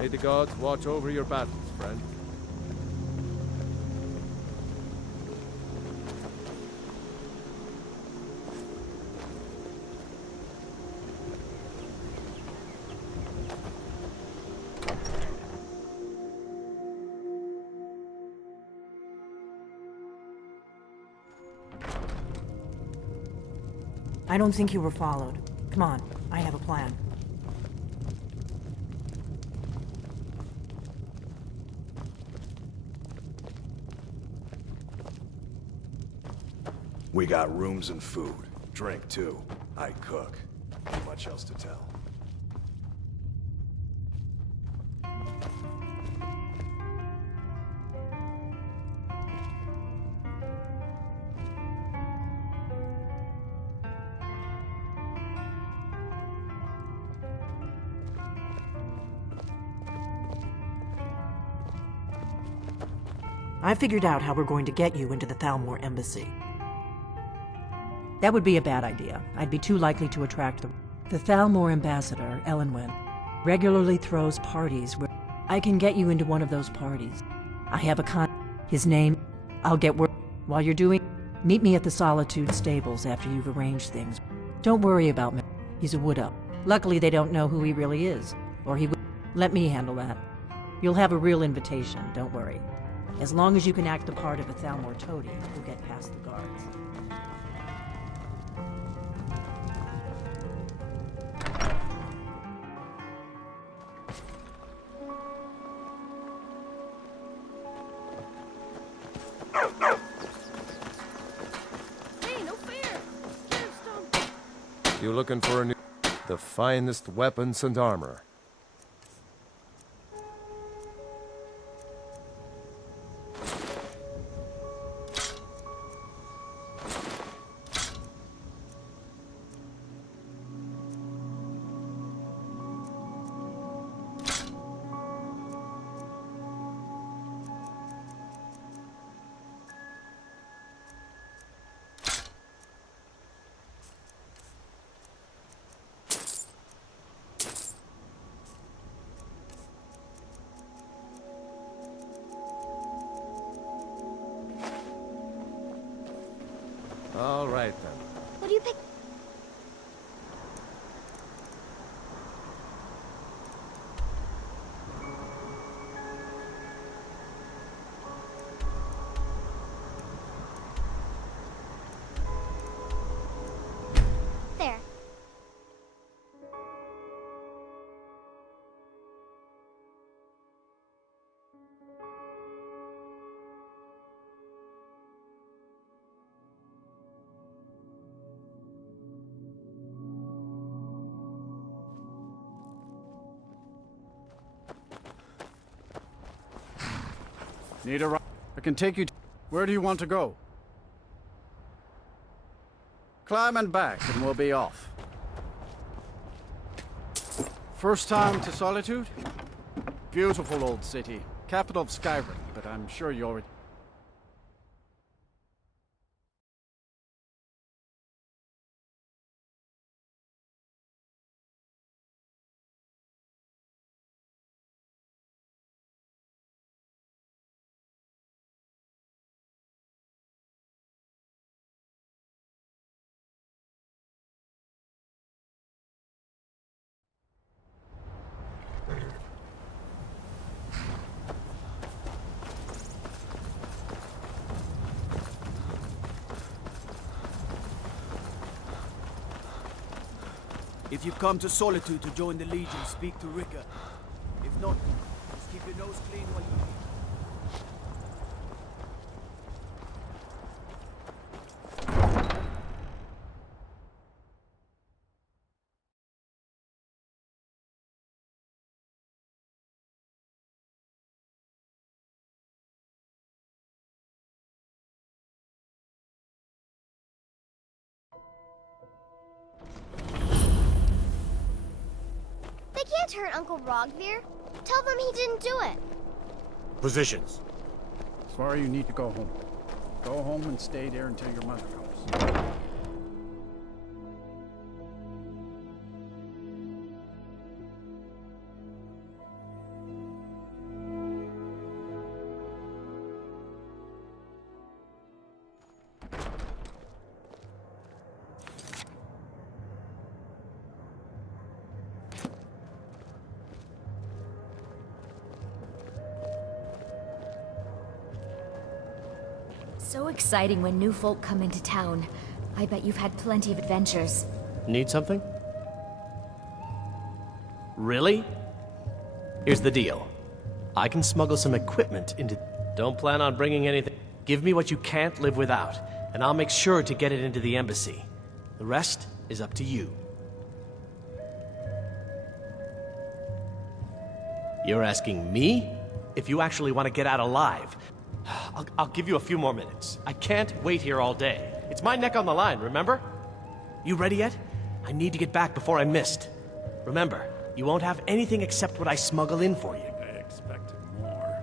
May the gods watch over your battles, friend. I don't think you were followed. Come on, I have a plan. We got rooms and food. Drink, too. I cook. Not much else to tell. I figured out how we're going to get you into the Thalmor embassy. That would be a bad idea. I'd be too likely to attract them. The Thalmor ambassador, Elenwen, regularly throws parties where I can get you into one of those parties. I have his name. I'll get word. While you're doing, meet me at the Solitude stables after you've arranged things. Don't worry about me. He's a wood-up. Luckily, they don't know who he really is, or he would. Let me handle that. You'll have a real invitation, don't worry. As long as you can act the part of a Thalmor toady, you'll get past the guards. Hey, no fear! Get him, Stone! You looking for the finest weapons and armor? All right, then. What do you pick? There. Need a ride? I can take you to... Where do you want to go? Climb and back, and we'll be off. First time to Solitude? Beautiful old city. Capital of Skyrim, but I'm sure you already... If you've come to Solitude to join the Legion, speak to Rika. If not, just keep your nose clean while you eat. They can't hurt Uncle Rogvir. Tell them he didn't do it. Positions. Sorry, you need to go home. Go home and stay there until your mother comes. So exciting when new folk come into town. I bet you've had plenty of adventures. Need something? Really? Here's the deal. I can smuggle some equipment into... Don't plan on bringing anything. Give me what you can't live without, and I'll make sure to get it into the embassy. The rest is up to you. You're asking me if you actually want to get out alive. I'll give you a few more minutes. I can't wait here all day. It's my neck on the line, remember? You ready yet? I need to get back before I'm missed. Remember, you won't have anything except what I smuggle in for you. I expected more.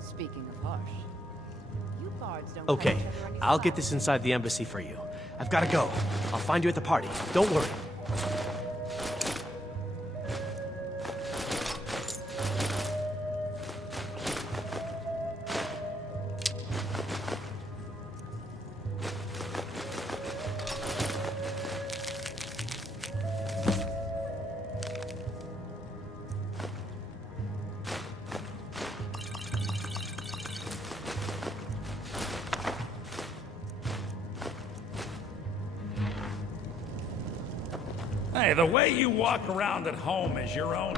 Speaking of harsh, you guards don't Okay, I'll get this inside the embassy for you. I've got to go. I'll find you at the party. Don't worry. Hey, the way you walk around at home is your own...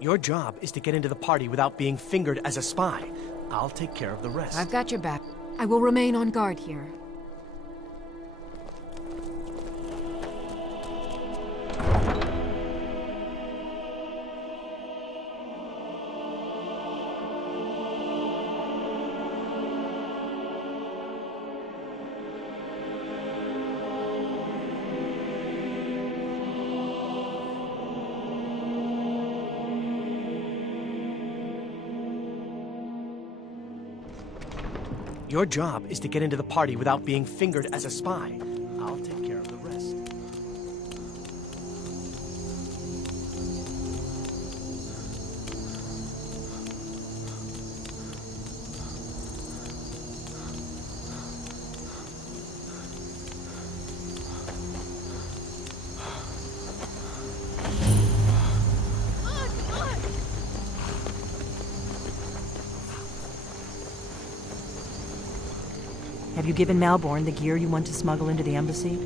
Your job is to get into the party without being fingered as a spy. I'll take care of the rest. I've got your back. I will remain on guard here. Your job is to get into the party without being fingered as a spy. I'll take care of the rest. Have you given Malborn the gear you want to smuggle into the embassy?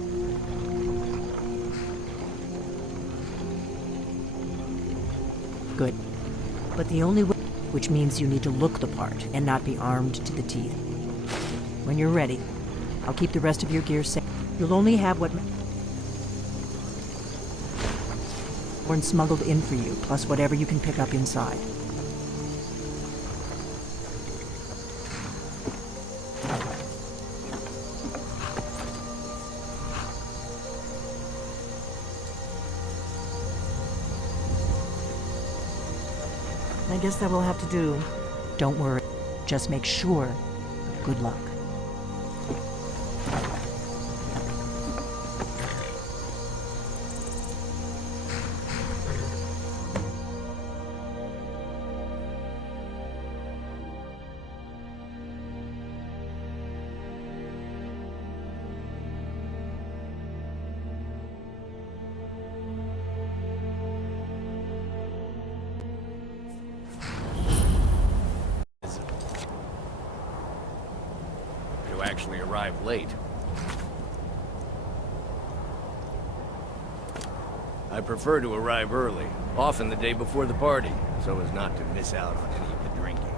Good. But the only way, which means you need to look the part and not be armed to the teeth. When you're ready, I'll keep the rest of your gear safe. You'll only have what Malborn smuggled in for you, plus whatever you can pick up inside. I guess that will have to do. Don't worry. Just make sure. Good luck. Actually arrive late. I prefer to arrive early, often the day before the party, so as not to miss out on any of the drinking.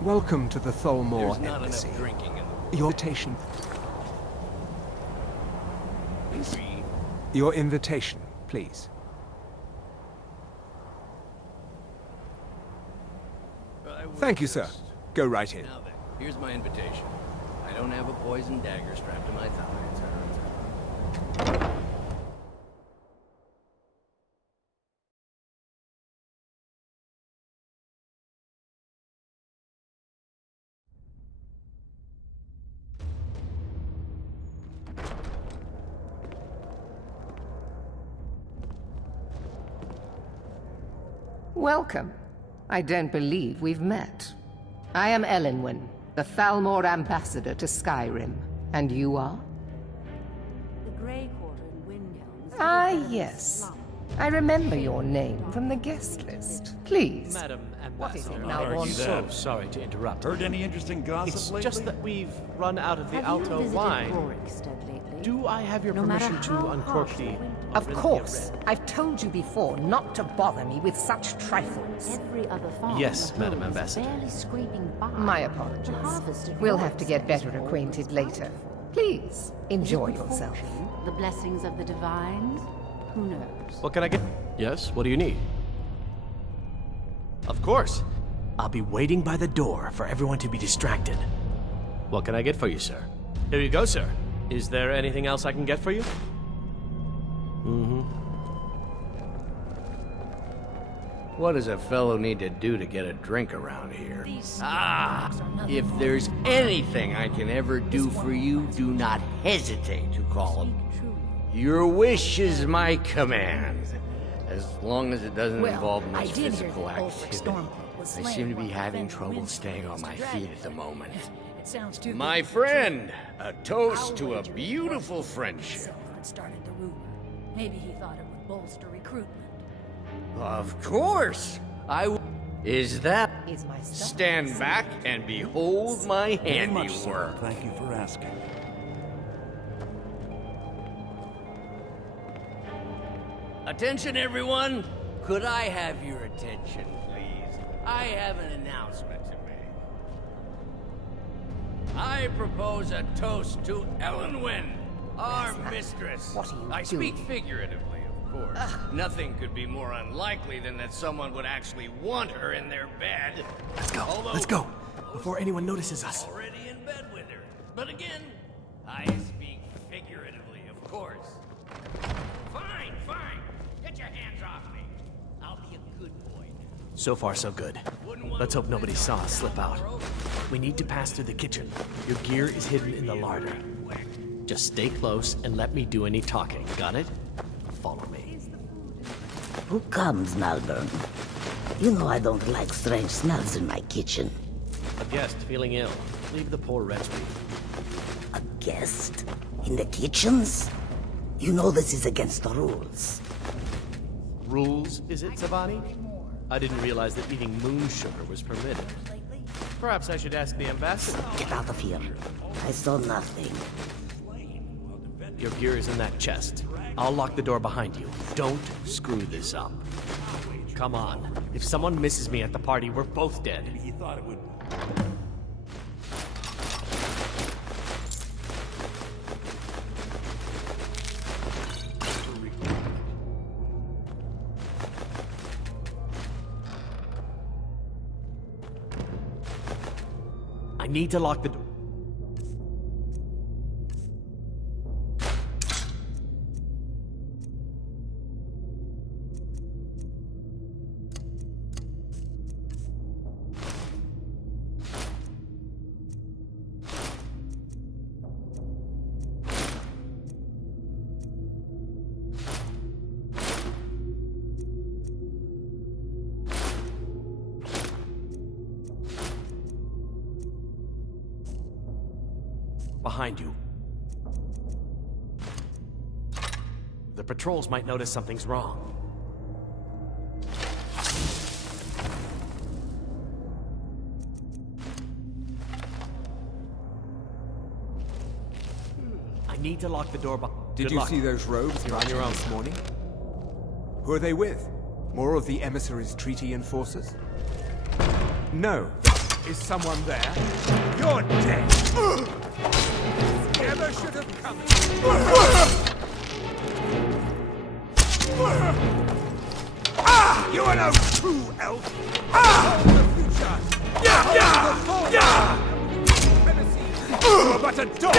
Welcome to the Tholmor There's not Embassy. enough drinking in the Your invitation. world. Your invitation, please. Thank you, sir. Go right in. Now then, here's my invitation. I don't have a poison dagger strapped to my thigh, etc., etc. Welcome. I don't believe we've met. I am Elenwen, the Thalmor ambassador to Skyrim. And you are? The Grey Quarter in Windhelm. Ah, yes. I remember your name from the guest list. Please. Madam What is it Ambassador, now argue on? that. so sorry to interrupt. Heard any interesting gossip It's lately? just that we've run out of the Have you Alto visited wine. Rorikstead lately? Do I have your No matter permission to how uncork harsh the... the winter. Of Orinthia course. Red? I've told you before not to bother me with such trifles. Every other farm Yes, in the Madam hills Ambassador. barely scraping by. My The apologies. harvested We'll have to get Rorikstead better is always acquainted later. bountiful. Please, Is it enjoy good yourself. fortune? The blessings of the divines? Who knows? What can I get? Yes, what do you need? Of course. I'll be waiting by the door for everyone to be distracted. What can I get for you, sir? Here you go, sir. Is there anything else I can get for you? What does a fellow need to do to get a drink around here? If there's anything I can ever do for you, do not hesitate to call him. Your wish is my command. As long as it doesn't involve much physical activity. I seem to be having trouble staying on my feet at the moment. My friend, a toast to a beautiful friendship. Started the rumor. Maybe he thought it would bolster recruitment. Of course. Is that? Is my stuff? Stand back and behold my Very much so. handiwork. Thank you for asking. Attention, everyone! Could I have your attention, please? I have an announcement to make. I propose a toast to Elenwen, our mistress. What are you I doing? speak figuratively, of course. Nothing could be more unlikely than that someone would actually want her in their bed. Let's go. Although Let's go. Before anyone notices us. already in bed with her. But again, I speak figuratively, of course. Fine, fine. Get your hands off me. I'll be a good boy. So far, so good. Let's hope nobody saw us slip out. We need to pass through the kitchen. Your gear is hidden in the larder. Just stay close and let me do any talking. Got it? Follow me. Who comes, Malvern? You know I don't like strange smells in my kitchen. A guest feeling ill. Leave the poor wretch be. A guest? In the kitchens? You know this is against the rules. Rules, is it, Savani? I didn't realize that eating moon sugar was permitted. Perhaps I should ask the ambassador. Get out of here. I saw nothing. Your gear is in that chest. I'll lock the door behind you. Don't screw this up. Come on. If someone misses me at the party, we're both dead. He thought it would... I need to lock the door. Behind you. The patrols might notice something's wrong. I need to lock the door. Did you see those robes You're on your own. this morning? Who are they with? More of the emissaries' treaty enforcers? No. Is someone there? You're dead! Never should have come. You are no true elf! The future! You are but a dog!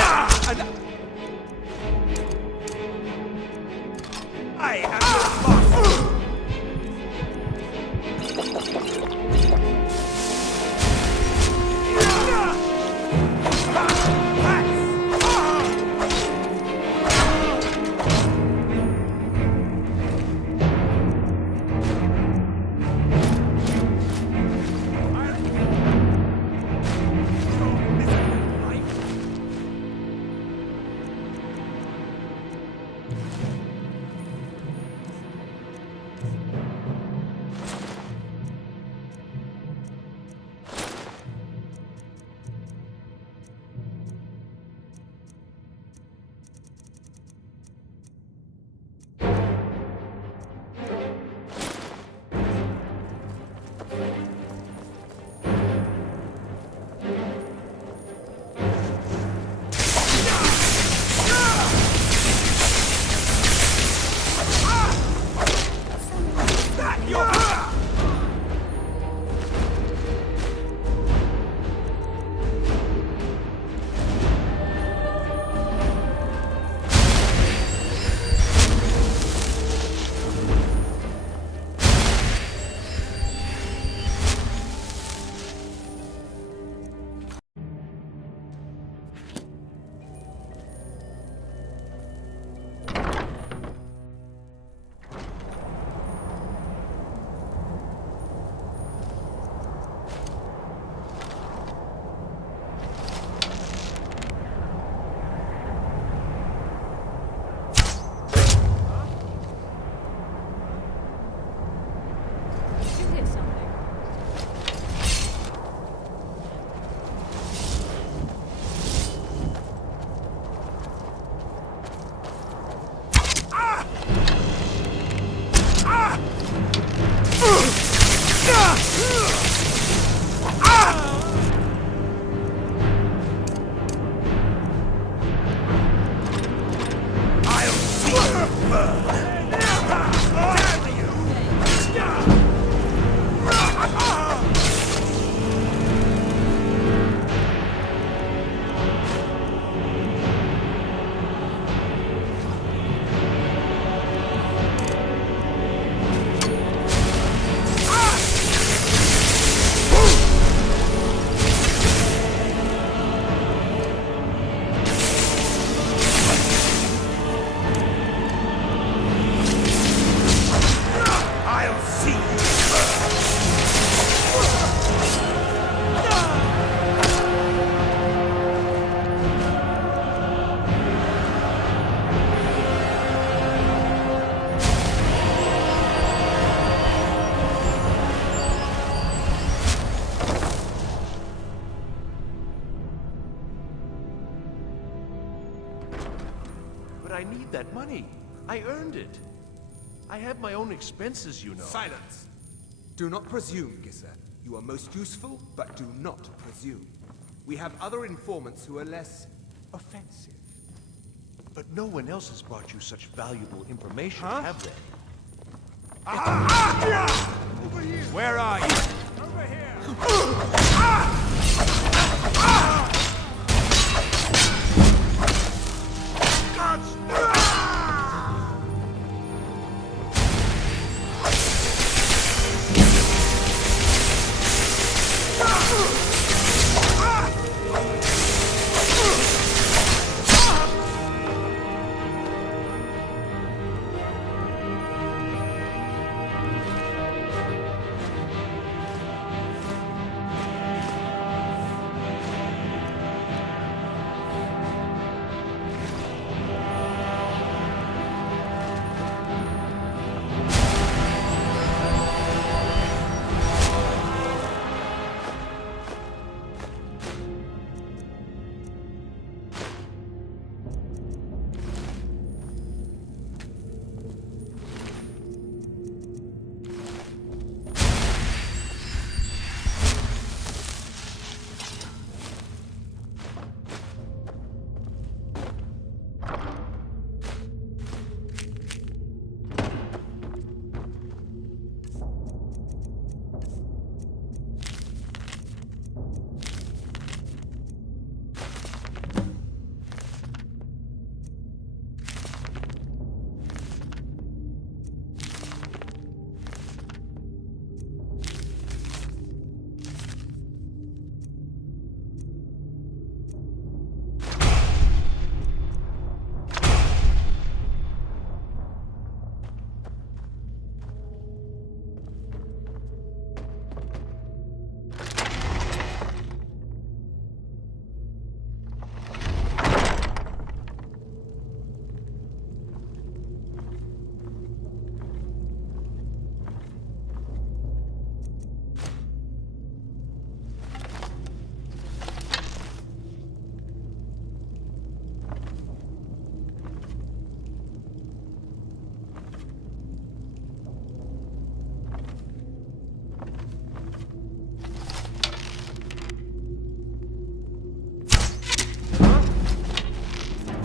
And I am your master! I need that money. I earned it. I have my own expenses, you know. Silence! Do not presume, Gisser. You are most useful, but do not presume. We have other informants who are less offensive. But no one else has brought you such valuable information, Huh? have they? Over here! Where are you? Over here!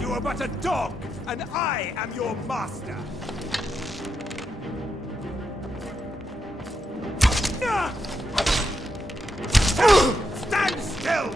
You are but a dog, and I am your master! Stand still!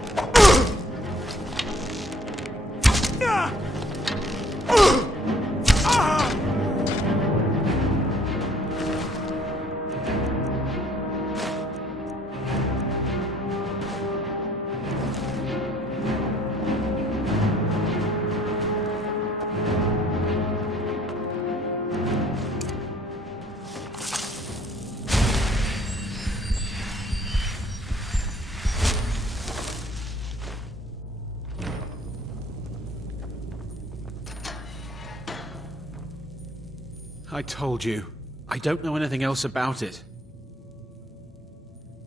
I told you. I don't know anything else about it.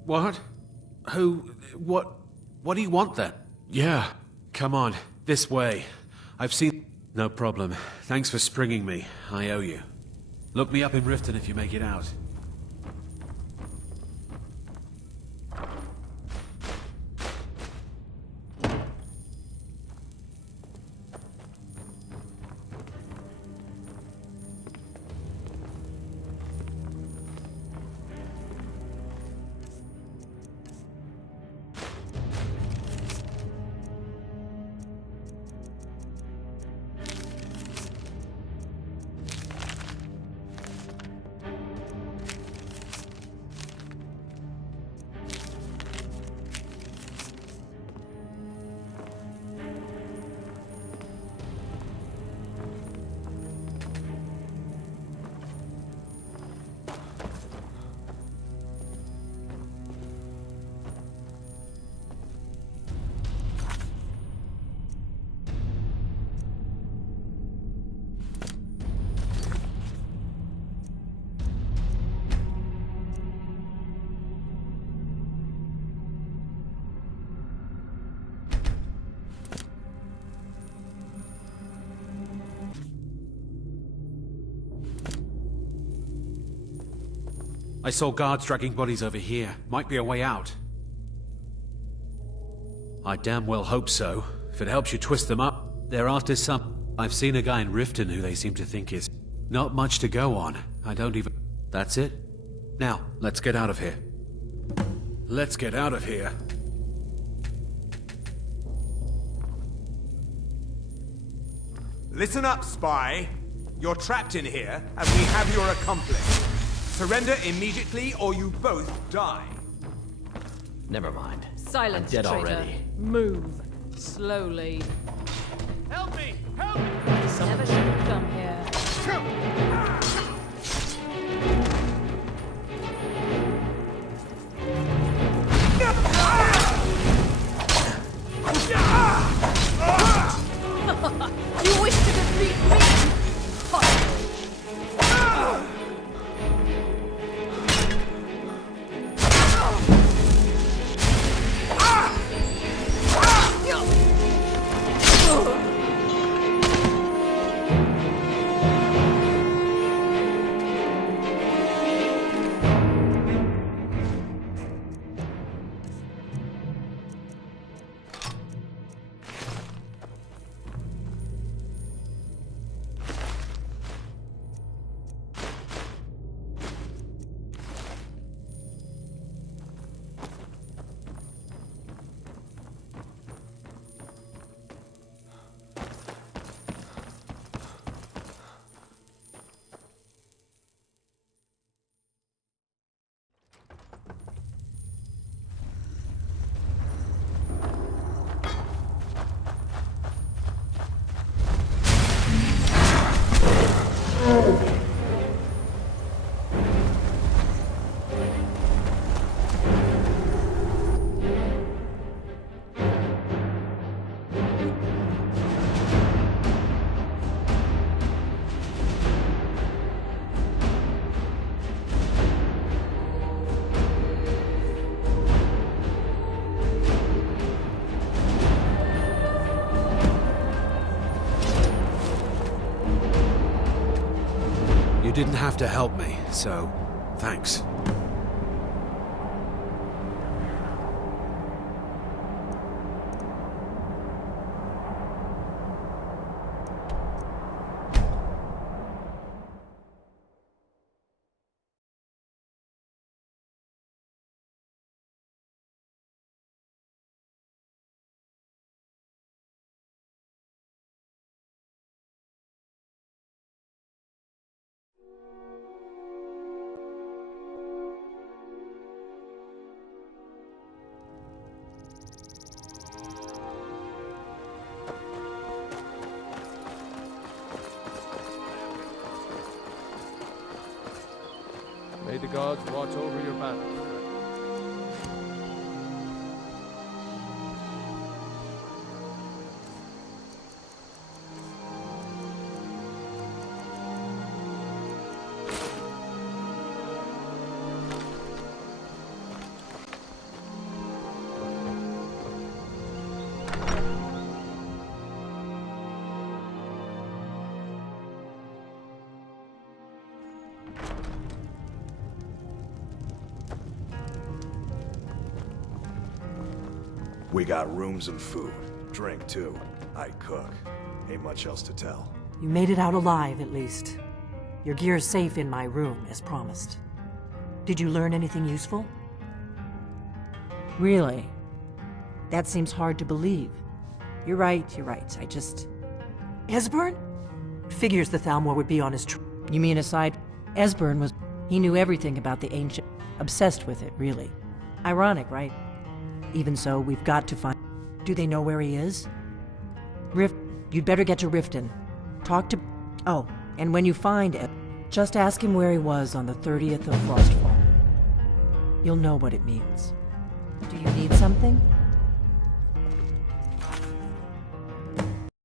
What? Who? What do you want then? Yeah, come on. This way. I've seen... No problem. Thanks for springing me. I owe you. Look me up in Riften if you make it out. I saw guards dragging bodies over here. Might be a way out. I damn well hope so. If it helps you twist them up, they're after some... I've seen a guy in Riften who they seem to think is not much to go on. I don't even... That's it? Now, let's get out of here. Let's get out of here. Listen up, spy. You're trapped in here, and we have your accomplice. Surrender immediately, or you both die. Never mind. Silence, I'm dead traitor. already. Move. Slowly. Help me! Help me! Never should have come here. You wish to defeat me? You didn't have to help me, so thanks. May the gods watch over your battles, friend. We got rooms and food. Drink, too. I cook. Ain't much else to tell. You made it out alive, at least. Your gear's safe in my room, as promised. Did you learn anything useful? Really? That seems hard to believe. You're right. I just... Esbern? Figures the Thalmor would be on his You mean aside... Esbern was... He knew everything about the ancient... Obsessed with it, really. Ironic, right? Even so, we've got to find... Do they know where he is? You'd better get to Riften. Talk to... Oh, and when you find him, just ask him where he was on the 30th of Frostfall. You'll know what it means. Do you need something?